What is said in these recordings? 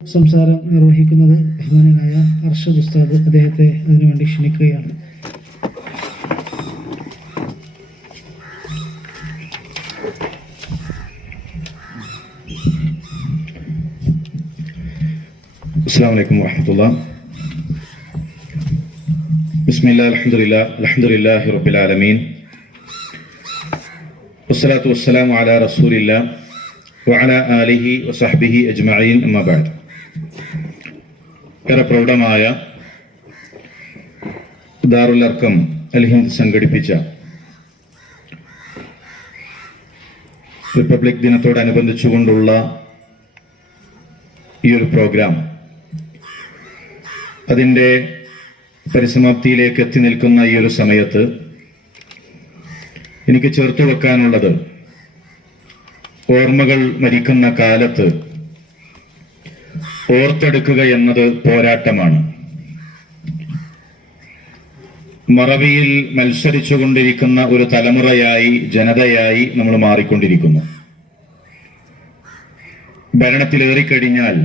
സംസാരം നിർവഹിക്കുന്നത് ബഹുമാനനായ അർഷദ് ഉസ്താദ്. അദ്ദേഹത്തെ അതിനുവേണ്ടി ക്ഷണിക്കുകയാണ്. അസ്സലാമു അലൈക്കും വറഹ്മത്തുള്ളാഹി. ബിസ്മില്ലാഹിർ അൽഹംദുലില്ലാഹി റബ്ബിൽ ആലമീൻ വസ്സലാത്തു വസ്സലാമു അലാ റസൂലില്ലാഹ് വഅലാ ആലിഹി വസഹ്ബിഹി അജ്മഈൻ. അമ്മാ ബഅദ്. ഏറെ പ്രൗഢമായ ദാറുൽ അർക്കം അൽ ഹിന്ദ് സംഘടിപ്പിച്ച റിപ്പബ്ലിക് ദിനത്തോടനുബന്ധിച്ചുകൊണ്ടുള്ള ഈ ഒരു പ്രോഗ്രാം അതിൻ്റെ പരിസമാപ്തിയിലേക്ക് എത്തി നിൽക്കുന്ന ഈ ഒരു സമയത്ത് എനിക്ക് ചേർത്ത് വെക്കാനുള്ളത്, ഓർമ്മകൾ മരിക്കുന്ന കാലത്ത് ഓർത്തെടുക്കുക എന്നത് പോരാട്ടമാണ്. മറവിയിൽ മത്സരിച്ചുകൊണ്ടിരിക്കുന്ന ഒരു തലമുറയായി, ജനതയായി നമ്മൾ മാറിക്കൊണ്ടിരിക്കുന്നു. ഭരണത്തിലേറിക്കഴിഞ്ഞാൽ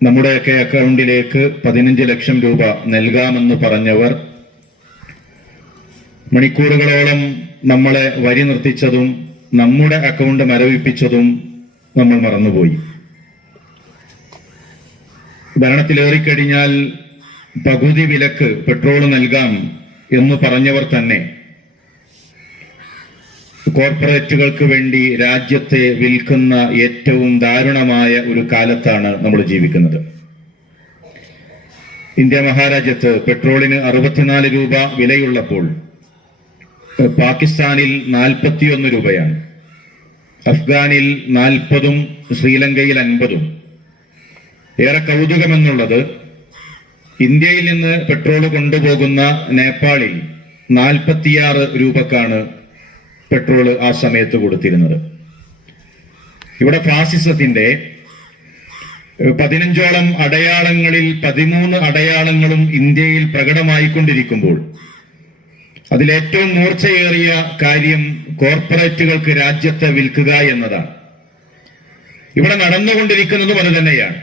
നമ്മുടെയൊക്കെ അക്കൗണ്ടിലേക്ക് 15 ലക്ഷം രൂപ നൽകാമെന്ന് പറഞ്ഞവർ മണിക്കൂറുകളോളം നമ്മളെ വരി നിർത്തിച്ചതും നമ്മുടെ അക്കൗണ്ട് മരവിപ്പിച്ചതും നമ്മൾ മറന്നുപോയി. ഭരണത്തിലേറിക്കഴിഞ്ഞാൽ പകുതി വിലക്ക് പെട്രോൾ നൽകാം എന്ന് പറഞ്ഞവർ തന്നെ കോർപ്പറേറ്റുകൾക്ക് വേണ്ടി രാജ്യത്തെ വിൽക്കുന്ന ഏറ്റവും ദാരുണമായ ഒരു കാലത്താണ് നമ്മൾ ജീവിക്കുന്നത്. ഇന്ത്യ മഹാരാജ്യത്ത് പെട്രോളിന് 64 രൂപ വിലയുള്ളപ്പോൾ പാകിസ്ഥാനിൽ 41 രൂപയാണ്, അഫ്ഗാനിൽ 40-ഉം ശ്രീലങ്കയിൽ 50-ഉം. ഏറെ കൗതുകമെന്നുള്ളത്, ഇന്ത്യയിൽ നിന്ന് പെട്രോൾ കൊണ്ടുപോകുന്ന നേപ്പാളിൽ 46 രൂപക്കാണ് പെട്രോൾ ആ സമയത്ത് കൊടുത്തിരുന്നത്. ഇവിടെ ഫാസിസത്തിന്റെ 15ഓളം അടയാളങ്ങളിൽ 13 അടയാളങ്ങളും ഇന്ത്യയിൽ പ്രകടമായിക്കൊണ്ടിരിക്കുമ്പോൾ അതിലേറ്റവും മൂർച്ചയേറിയ കാര്യം കോർപ്പറേറ്റുകൾക്ക് രാജ്യത്തെ വിൽക്കുക എന്നതാണ്. ഇവിടെ നടന്നുകൊണ്ടിരിക്കുന്നതും അത് തന്നെയാണ്.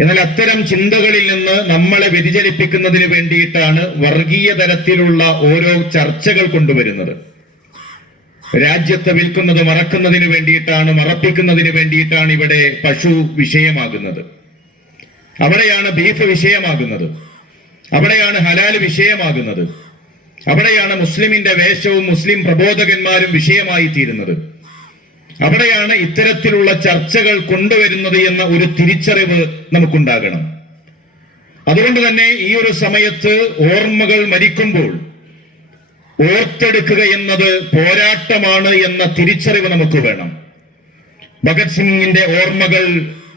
എന്നാൽ അത്തരം ചിന്തകളിൽ നിന്ന് നമ്മളെ വ്യതിചലിപ്പിക്കുന്നതിന് വേണ്ടിയിട്ടാണ് വർഗീയ തരത്തിലുള്ള ഓരോ ചർച്ചകൾ കൊണ്ടുവരുന്നത്. രാജ്യത്തെ വിൽക്കുന്നത് മറക്കുന്നതിന് വേണ്ടിയിട്ടാണ്, മറപ്പിക്കുന്നതിന് വേണ്ടിയിട്ടാണ് ഇവിടെ പശു വിഷയമാകുന്നത്, അവിടെയാണ് ബീഫ് വിഷയമാകുന്നത്, അവിടെയാണ് ഹലാൽ വിഷയമാകുന്നത്, അവിടെയാണ് മുസ്ലിമിന്റെ വേഷവും മുസ്ലിം പ്രബോധകന്മാരും വിഷയമായി തീരുന്നത്, അവിടെയാണ് ഇത്തരത്തിലുള്ള ചർച്ചകൾ കൊണ്ടുവരുന്നത് എന്ന ഒരു തിരിച്ചറിവ് നമുക്കുണ്ടാകണം. അതുകൊണ്ട് തന്നെ ഈ ഒരു സമയത്ത് ഓർമ്മകൾ മരിക്കുമ്പോൾ ഓർത്തെടുക്കുക എന്നത് പോരാട്ടമാണ് എന്ന തിരിച്ചറിവ് നമുക്ക് വേണം. ഭഗത് സിംഗിന്റെ ഓർമ്മകൾ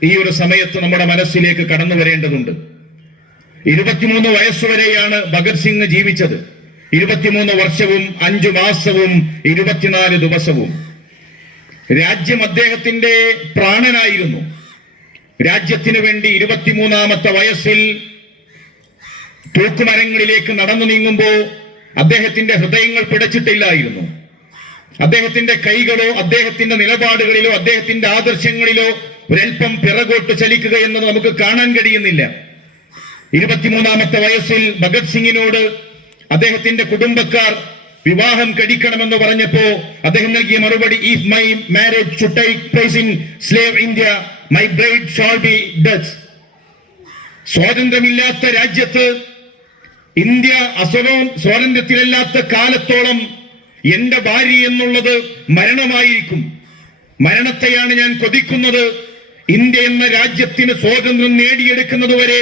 ഈ ഒരു സമയത്ത് നമ്മുടെ മനസ്സിലേക്ക് കടന്നു വരേണ്ടതുണ്ട്. 23 വയസ്സുവരെയാണ് ഭഗത് സിംഗ് ജീവിച്ചത്. 23 വർഷവും 5 മാസവും 24 ദിവസവും. രാജ്യം അദ്ദേഹത്തിന്റെ പ്രാണനായിരുന്നു. രാജ്യത്തിന് വേണ്ടി 23ാമത്തെ വയസ്സിൽ തൂക്കുമരങ്ങളിലേക്ക് നടന്നു നീങ്ങുമ്പോൾ അദ്ദേഹത്തിന്റെ ഹൃദയങ്ങൾ പിടച്ചിട്ടില്ലായിരുന്നു. അദ്ദേഹത്തിന്റെ കൈകളോ അദ്ദേഹത്തിന്റെ നിലപാടുകളിലോ അദ്ദേഹത്തിന്റെ ആദർശങ്ങളിലോ ഒരൽപ്പം പിറകോട്ട് ചലിക്കുക എന്നത് നമുക്ക് കാണാൻ കഴിയുന്നില്ല. 23ാമത്തെ വയസ്സിൽ ഭഗത് സിംഗിനോട് അദ്ദേഹത്തിന്റെ കുടുംബക്കാർ വിവാഹം കഴിക്കണമെന്ന് പറഞ്ഞപ്പോ അദ്ദേഹം നൽകിയ മറുപടി, if my marriage should take place in slave India, my bride shall be Dutch. സ്വാതന്ത്ര്യമില്ലാത്ത രാജ്യത്ത്, ഇന്ത്യ സ്വാതന്ത്ര്യത്തിലല്ലാത്ത കാലത്തോളം എന്റെ ഭാര്യ എന്നുള്ളത് മരണമായിരിക്കും. മരണത്തെയാണ് ഞാൻ കൊതിക്കുന്നത്. ഇന്ത്യ എന്ന രാജ്യത്തിന് സ്വാതന്ത്ര്യം നേടിയെടുക്കുന്നത് വരെ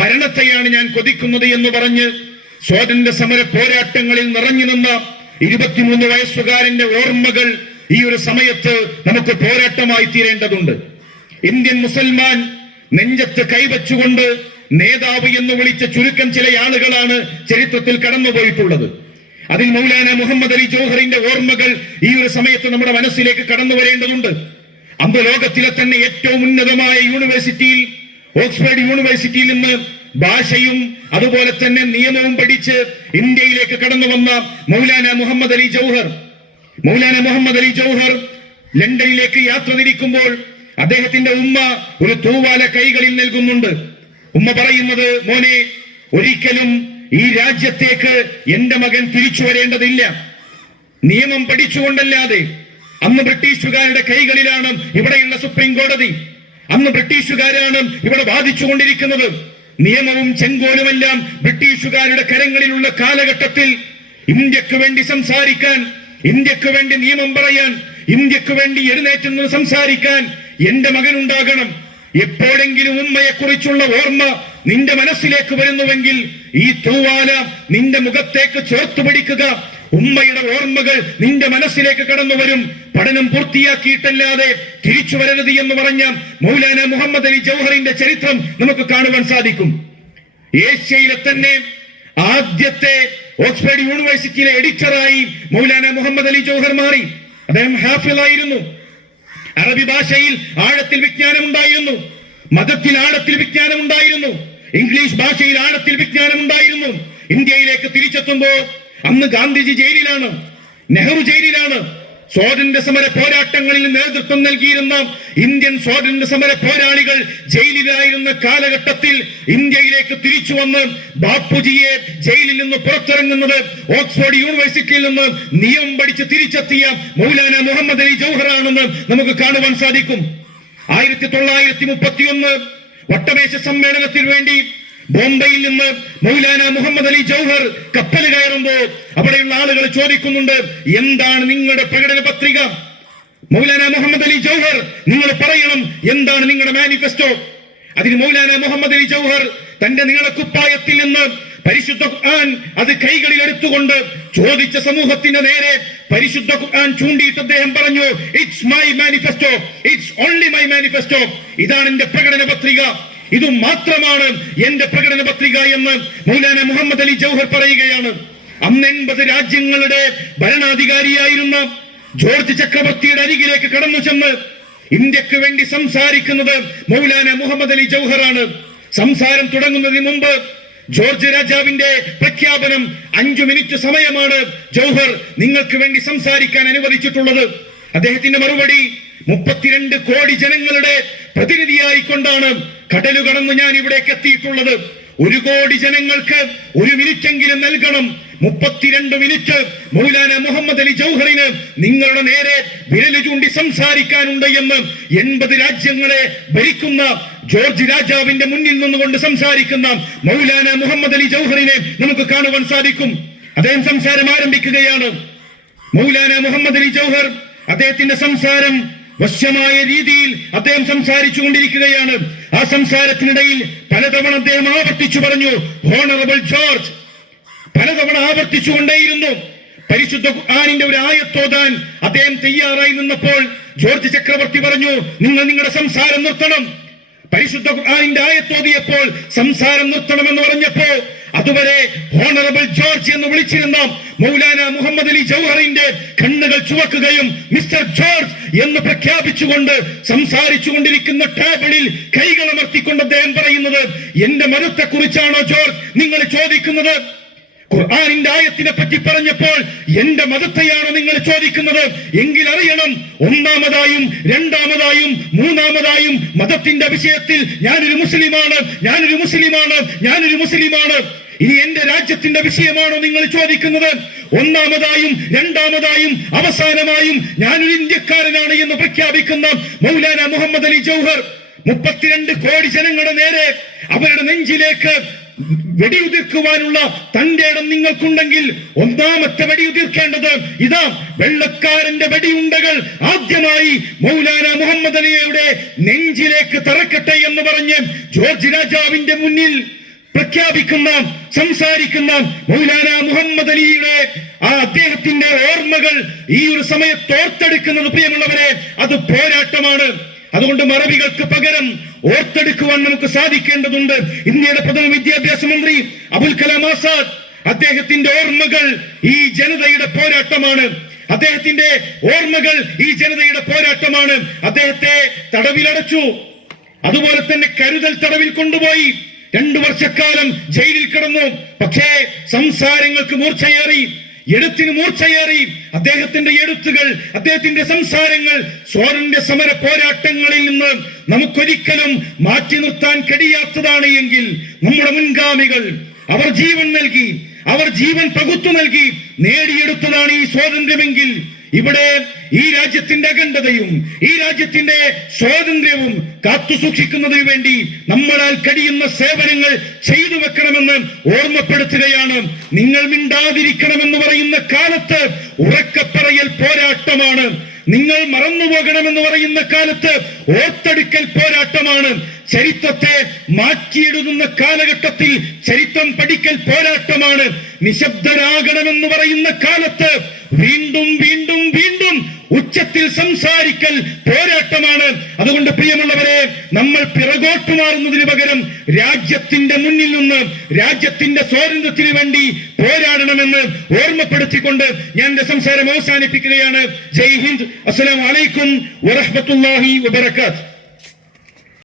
മരണത്തെയാണ് ഞാൻ കൊതിക്കുന്നത് എന്ന് പറഞ്ഞ് സ്വാതന്ത്ര്യ സമര പോരാട്ടങ്ങളിൽ നിറഞ്ഞു നിന്ന 23 വയസ്സുകാരന്റെ ഓർമ്മകൾ ഈ ഒരു സമയത്ത് നമുക്ക് പോരാട്ടമായി തീരേണ്ടതുണ്ട്. ഇന്ത്യൻ മുസൽമാൻ നെഞ്ചത്ത് കൈവച്ചുകൊണ്ട് നേതാവ് എന്ന് വിളിച്ച ചുരുക്കം ചില ആളുകളാണ് ചരിത്രത്തിൽ കടന്നുപോയിട്ടുള്ളത്. അതിൽ മൗലാന മുഹമ്മദ് അലി ജൗഹറിന്റെ ഓർമ്മകൾ ഈ ഒരു സമയത്ത് നമ്മുടെ മനസ്സിലേക്ക് കടന്നു വരേണ്ടതുണ്ട്. അന്ന് ലോകത്തിലെ തന്നെ ഏറ്റവും ഉന്നതമായ യൂണിവേഴ്സിറ്റിയിൽ, ഓക്സ്ഫോർഡ് യൂണിവേഴ്സിറ്റിയിൽ നിന്ന് ഭാഷയും അതുപോലെ തന്നെ നിയമവും പഠിച്ച് ഇന്ത്യയിലേക്ക് കടന്നു വന്ന മൗലാന മുഹമ്മദ് അലി ജൗഹർ ലണ്ടനിലേക്ക് യാത്ര തിരിക്കുമ്പോൾ അദ്ദേഹത്തിന്റെ ഉമ്മ ഒരു തൂവാല കൈകളിൽ നൽകുന്നുണ്ട്. ഉമ്മ പറയുന്നത്, മോനെ, ഒരിക്കലും ഈ രാജ്യത്തേക്ക് എന്റെ മകൻ തിരിച്ചു വരേണ്ടതില്ല. നിയമം പഠിച്ചുകൊണ്ടല്ലാതെ. അന്ന് ബ്രിട്ടീഷുകാരുടെ കൈകളിലാണ് ഇവിടെയുള്ള സുപ്രീം കോടതി. അന്ന് ബ്രിട്ടീഷുകാരാണ് ഇവിടെ വാദിച്ചുകൊണ്ടിരിക്കുന്നത്. നിയമവും ചെങ്കോലുമെല്ലാം ബ്രിട്ടീഷുകാരുടെ കരങ്ങളിലുള്ള കാലഘട്ടത്തിൽ ഇന്ത്യക്ക് വേണ്ടി സംസാരിക്കാൻ, ഇന്ത്യക്ക് വേണ്ടി നിയമം പറയാൻ, ഇന്ത്യക്ക് വേണ്ടി എഴുന്നേറ്റ് നിന്ന് സംസാരിക്കാൻ എന്റെ മകനുണ്ടാകണം. എപ്പോഴെങ്കിലും ഉമ്മയെക്കുറിച്ചുള്ള ഓർമ്മ നിന്റെ മനസ്സിലേക്ക് വരുന്നുവെങ്കിൽ ഈ തൂവാല നിന്റെ മുഖത്തേക്ക് ചേർത്തു പിടിക്കുക. ഉമ്മയുടെ ഓർമ്മകൾ നിന്റെ മനസ്സിലേക്ക് കടന്നു വരും. പഠനം പൂർത്തിയാക്കിയിട്ടല്ലാതെ തിരിച്ചു വരരുത് എന്ന് പറഞ്ഞ മൗലാന മുഹമ്മദ് അലി ജൗഹറിന്റെ ചരിത്രം നമുക്ക് കാണുവാൻ സാധിക്കും. ഏഷ്യയിലെ തന്നെ ആദ്യത്തെ ഓക്സ്ഫോർഡ് യൂണിവേഴ്സിറ്റിയിലെ എഡിറ്ററായി മൗലാന മുഹമ്മദ് അലി ജൗഹർ മാറി. അദ്ദേഹം ഹാഫിളായിരുന്നു. അറബി ഭാഷയിൽ ആഴത്തിൽ വിജ്ഞാനം ഉണ്ടായിരുന്നു. മതത്തിൽ ആഴത്തിൽ വിജ്ഞാനം ഉണ്ടായിരുന്നു. ഇംഗ്ലീഷ് ഭാഷയിൽ ആഴത്തിൽ വിജ്ഞാനം ഉണ്ടായിരുന്നു. ഇന്ത്യയിലേക്ക് തിരിച്ചെത്തുമ്പോ അന്ന് ഗാന്ധിജി ജയിലിലാണ്, നെഹ്റു ജയിലിലാണ്. സ്വാതന്ത്ര്യ സമര പോരാട്ടങ്ങളിൽ നേതൃത്വം നൽകിയിരുന്ന ഇന്ത്യൻ സ്വാതന്ത്ര്യ സമര പോരാളികൾ ജയിലിലായിരുന്ന കാലഘട്ടത്തിൽ ഇന്ത്യയിലേക്ക് തിരിച്ചു വന്ന് ബാപ്പുജിയെ ജയിലിൽ നിന്ന് പുറത്തിറങ്ങുന്നത് ഓക്സ്ഫോർഡ് യൂണിവേഴ്സിറ്റിയിൽ നിന്ന് നിയമം പഠിച്ച് തിരിച്ചെത്തിയ മൗലാന മുഹമ്മദ് അലി ജൗഹറാണെന്ന് നമുക്ക് കാണുവാൻ സാധിക്കും. 1931 വട്ടമേശ സമ്മേളനത്തിന് വേണ്ടി ബോംബെയിൽ നിന്ന് മൗലാന മുഹമ്മദ് അലി ജൗഹർ കപ്പൽ കയറുമ്പോൾ അവിടെയുള്ള ആളുകൾ ചോദിക്കുന്നുണ്ട്, എന്താണ് നിങ്ങളുടെ പ്രകടന പത്രിക? മൗലാന മുഹമ്മദ് അലി ജൗഹർ, നിങ്ങൾ പറയണം, എന്താണ് നിങ്ങളുടെ മാനിഫെസ്റ്റോ? അതിന് മൗലാന മുഹമ്മദ് അലി ജൗഹർ തന്റെ നീളക്കുപ്പായത്തിൽ നിന്ന് പരിശുദ്ധ ഖുർആൻ അത് കൈകളിൽ എടുത്തുകൊണ്ട് ചോദിച്ച സമൂഹത്തിന്റെ നേരെ പരിശുദ്ധ ഖുർആൻ ചൂണ്ടിയിട്ട് അദ്ദേഹം പറഞ്ഞു, it's my manifesto, it's only my manifesto. ഇതാണ് എന്റെ പ്രകടന പത്രിക, ഇത് മാത്രമാണ് എന്റെ പ്രകടന പത്രിക എന്ന് മൗലാന മുഹമ്മദ് അലി ജൗഹർ പറയുകയാണ്. അന്ന് 80 രാജ്യങ്ങളുടെ ഭരണാധികാരിയായിരുന്ന ജോർജ് ചക്രവർത്തിയുടെ അരികിലേക്ക് കടന്നു ചെന്ന് ഇന്ത്യക്ക് വേണ്ടി സംസാരിക്കുന്നത് മൗലാന മുഹമ്മദ് അലി ജൗഹറാണ്. സംസാരം തുടങ്ങുന്നതിന് മുമ്പ് ജോർജ് രാജാവിന്റെ പ്രഖ്യാപനം, 5 മിനിറ്റ് സമയമാണ് ജൗഹർ നിങ്ങൾക്ക് വേണ്ടി സംസാരിക്കാൻ അനുവദിച്ചിട്ടുള്ളത്. അദ്ദേഹത്തിന്റെ മറുപടി, 32 കോടി ജനങ്ങളുടെ പ്രതിനിധിയായിക്കൊണ്ടാണ് കടലു കടന്ന് ഞാൻ ഇവിടേക്ക് എത്തിയിട്ടുള്ളത്. 1 കോടി ജനങ്ങൾക്ക് 1 മിനിറ്റെങ്കിലും നൽകണം. 32 മിനിറ്റ് മൗലാന മുഹമ്മദ് അലി ജൗഹറിന് നിങ്ങളുടെ നേരെ വിരല് ചൂണ്ടി സംസാരിക്കാനുണ്ട് എന്ന് 80 രാജ്യങ്ങളെ ഭരിക്കുന്ന ജോർജ് രാജാവിന്റെ മുന്നിൽ നിന്നുകൊണ്ട് സംസാരിക്കുന്ന മൗലാന മുഹമ്മദ് അലി ജൗഹറിനെ നമുക്ക് കാണുവാൻ സാധിക്കും. അദ്ദേഹം സംസാരം ആരംഭിക്കുകയാണ്. മൗലാന മുഹമ്മദ് അലി ജൗഹർ അദ്ദേഹത്തിന്റെ സംസാരം വശ്യമായ രീതിയിൽ അദ്ദേഹം സംസാരിച്ചു കൊണ്ടിരിക്കുകയാണ്. ആ സംസാരത്തിനിടയിൽ പലതവണ അദ്ദേഹം ആവർത്തിച്ചു പറഞ്ഞു, ഹോണറബിൾ ജോർജ്. പലതവണ ആവർത്തിച്ചുകൊണ്ടേയിരുന്നു. പരിശുദ്ധ ഖുർആനിന്റെ ഒരു ആയത്തോതാൻ അദ്ദേഹം തയ്യാറായി നിന്നപ്പോൾ ജോർജ് ചക്രവർത്തി പറഞ്ഞു, നിങ്ങൾ നിങ്ങളുടെ സംസാരം നിർത്തണം. പരിശുദ്ധ ഖുർആനിന്റെ ആയത്തോതിയപ്പോൾ സംസാരം നിർത്തണമെന്ന് പറഞ്ഞപ്പോ അതുവരെ ഹോണറബിൾ ജോർജ് എന്ന് വിളിച്ചിരുന്ന മൗലാന മുഹമ്മദ് അലി ജൗഹറിന്റെ കണ്ണുകൾ ചുവക്കുകയും മിസ്റ്റർ ജോർജ് എന്ന് പ്രഖ്യാപിച്ചുകൊണ്ട് സംസാരിച്ചു കൊണ്ടിരിക്കുന്ന ടേബിളിൽ കൈകളമർത്തിക്കൊണ്ട് അദ്ദേഹം പറയുന്നത്, എന്റെ മതത്തെ കുറിച്ചാണോ ജോർജ് നിങ്ങൾ ചോദിക്കുന്നത്? ഖുർആനിന്റെ ആയത്തിനെ പറ്റി പറഞ്ഞപ്പോൾ എന്റെ മതത്തെയാണോ നിങ്ങൾ ചോദിക്കുന്നത്? എങ്കിൽ അറിയണം, ഒന്നാമതായും രണ്ടാമതായും മൂന്നാമതായും മതത്തിന്റെ വിഷയത്തിൽ ഞാനൊരു മുസ്ലിമാണ്, ഞാനൊരു മുസ്ലിമാണ്, ഞാനൊരു മുസ്ലിമാണ്. ഇനി എന്റെ രാജ്യത്തിന്റെ വിഷയമാണോ നിങ്ങൾ ചോദിക്കുന്നത്? ഒന്നാമതായും രണ്ടാമതായും അവസാനമായും ഞാനൊരു ഇന്ത്യക്കാരനാണ് എന്ന് പ്രഖ്യാപിക്കുന്ന മൗലാന മുഹമ്മദ് അലി ജൗഹർ 32 കോടി ജനങ്ങളുടെ നേരെ അവരുടെ നെഞ്ചിലേക്ക് വെടിയുതിർക്കുവാനുള്ള തന്റെ ഇടം നിങ്ങൾക്കുണ്ടെങ്കിൽ ഒന്നാമത്തെ വെടിയുതിർക്കേണ്ടത് ഇതാ, വെള്ളക്കാരന്റെ വെടിയുണ്ടകൾ ആദ്യമായി മൗലാന മുഹമ്മദ് അലിയുടെ നെഞ്ചിലേക്ക് തറക്കട്ടെ എന്ന് പറഞ്ഞ് ജോർജ് രാജാവിന്റെ മുന്നിൽ പ്രഖ്യാപിക്കുന്ന സംസാരിക്കുന്ന മൗലാന മുഹമ്മദ് അലിയുടെ ആ അദ്ദേഹത്തിന്റെ ഓർമ്മകൾ ഈ ഒരു സമയത്ത് ഓർത്തെടുക്കുന്നത്, പ്രിയമുള്ളവരെ, അത് പോരാട്ടമാണ്. അതുകൊണ്ട് മറവികൾക്ക് പകരം ഓർത്തെടുക്കുവാൻ നമുക്ക് സാധിക്കേണ്ടതുണ്ട്. ഇന്ത്യയുടെ പ്രഥമ വിദ്യാഭ്യാസ മന്ത്രി അബുൽ കലാം ആസാദ്, അദ്ദേഹത്തിന്റെ ഓർമ്മകൾ ഈ ജനതയുടെ പോരാട്ടമാണ്. അദ്ദേഹത്തിന്റെ ഓർമ്മകൾ ഈ ജനതയുടെ പോരാട്ടമാണ്. അദ്ദേഹത്തെ തടവിലടച്ചു, അതുപോലെ തന്നെ കരുതൽ തടവിൽ കൊണ്ടുപോയി 2 വർഷക്കാലം ജയിലിൽ കിടന്നു. പക്ഷേ സംസാരങ്ങൾക്ക് മൂർച്ചയേറി എഴുത്തിന് മൂർച്ചയേറി. അദ്ദേഹത്തിന്റെ എഴുത്തുകൾ, അദ്ദേഹത്തിന്റെ സംസാരങ്ങൾ സ്വാതന്ത്ര്യ സമര പോരാട്ടങ്ങളിൽ നിന്ന് നമുക്കൊരിക്കലും മാറ്റി നിർത്താൻ കഴിയാത്തതാണ് എങ്കിൽ നമ്മുടെ മുൻഗാമികൾ അവർ ജീവൻ നൽകി, അവർ ജീവൻ പകുത്തു നൽകി നേടിയെടുത്തതാണ് ഈ സ്വാതന്ത്ര്യമെങ്കിൽ ഇവിടെ ഈ രാജ്യത്തിന്റെ അഖണ്ഡതയും ഈ രാജ്യത്തിന്റെ സ്വാതന്ത്ര്യവും കാത്തു സൂക്ഷിക്കുന്നതിന് വേണ്ടി നമ്മളാൽ കഴിയുന്ന സേവനങ്ങൾ ചെയ്തു വെക്കണമെന്ന് ഓർമ്മപ്പെടുത്തുകയാണ്. നിങ്ങൾ മിണ്ടാതിരിക്കണമെന്ന് പറയുന്ന കാലത്ത് ഉറക്കപ്പറയൽ പോരാട്ടമാണ്. നിങ്ങൾ മറന്നുപോകണമെന്ന് പറയുന്ന കാലത്ത് ഓർത്തെടുക്കൽ പോരാട്ടമാണ്. ചരിത്രത്തെ മാറ്റിയെഴുതുന്ന കാലഘട്ടത്തിൽ ചരിത്രം പഠിക്കൽ പോരാട്ടമാണ്. നിശബ്ദരാകണമെന്ന് പറയുന്ന കാലത്ത് വീണ്ടും വീണ്ടും വീണ്ടും ഉച്ചത്തിൽ സംസാരിക്കൽ പോരാട്ടമാണ്. അതുകൊണ്ട് പ്രിയമുള്ളവരെ, നമ്മൾ പിറകോട്ട് മാറുന്നതിന് പകരം രാജ്യത്തിന്റെ മുന്നിൽ നിന്ന് രാജ്യത്തിന്റെ സ്വാതന്ത്ര്യത്തിന് വേണ്ടി പോരാടണമെന്ന് ഓർമ്മപ്പെടുത്തിക്കൊണ്ട് ഞാൻ എന്റെ സംസാരം അവസാനിപ്പിക്കുകയാണ്. ജയ് ഹിന്ദ്. അസ്സലാമു അലൈക്കും വറഹ്മത്തുള്ളാഹി വബറകാതുഹു.